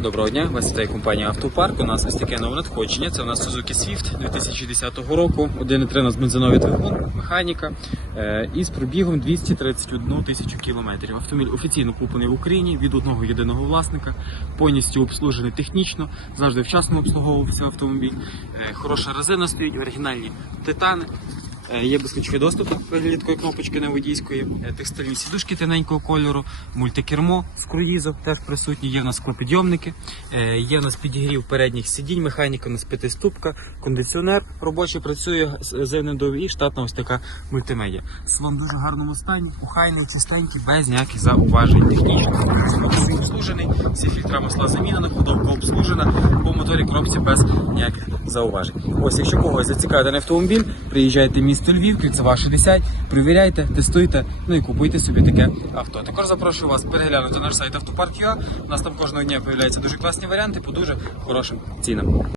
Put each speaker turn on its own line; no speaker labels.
Доброго дня, вас вітає компанія Автопарк. У нас ось таке нове надходження. Це у нас Suzuki Swift 2010 року. 1.3 у нас бензиновий двигун, механіка е, із пробігом 231 тисячу кілометрів. Автомобіль офіційно куплений в Україні від одного єдиного власника, повністю обслужений технічно, завжди вчасно обслуговувався автомобіль. Е, Хороша резина стоїть, оригінальні титани. Е, Є безключовий доступ до вигляді кнопочки на водійської, е, текстильні сідушки тоненького кольору, мультикермо з круїзом теж присутні. Є в нас склопідйомники, е, є в нас підігрів передніх сидінь, механіка у нас п'ятиступка, кондиціонер робочий працює з НДО і штатна ось така мультимедіа. Салон дуже гарному стані, охайний, чистенький, без ніяких зауважень фільтра масла замінена, ходовка обслужена, по моторі коробці без ніяких зауважень. Ось, якщо когось зацікавить даний автомобіль, приїжджайте в місто Львів, Кільцева 60, перевіряйте, тестуйте, ну і купуйте собі таке авто. Також запрошую вас переглянути наш сайт Автопарк.ua. У нас там кожного дня появляються дуже класні варіанти по дуже хорошим цінам.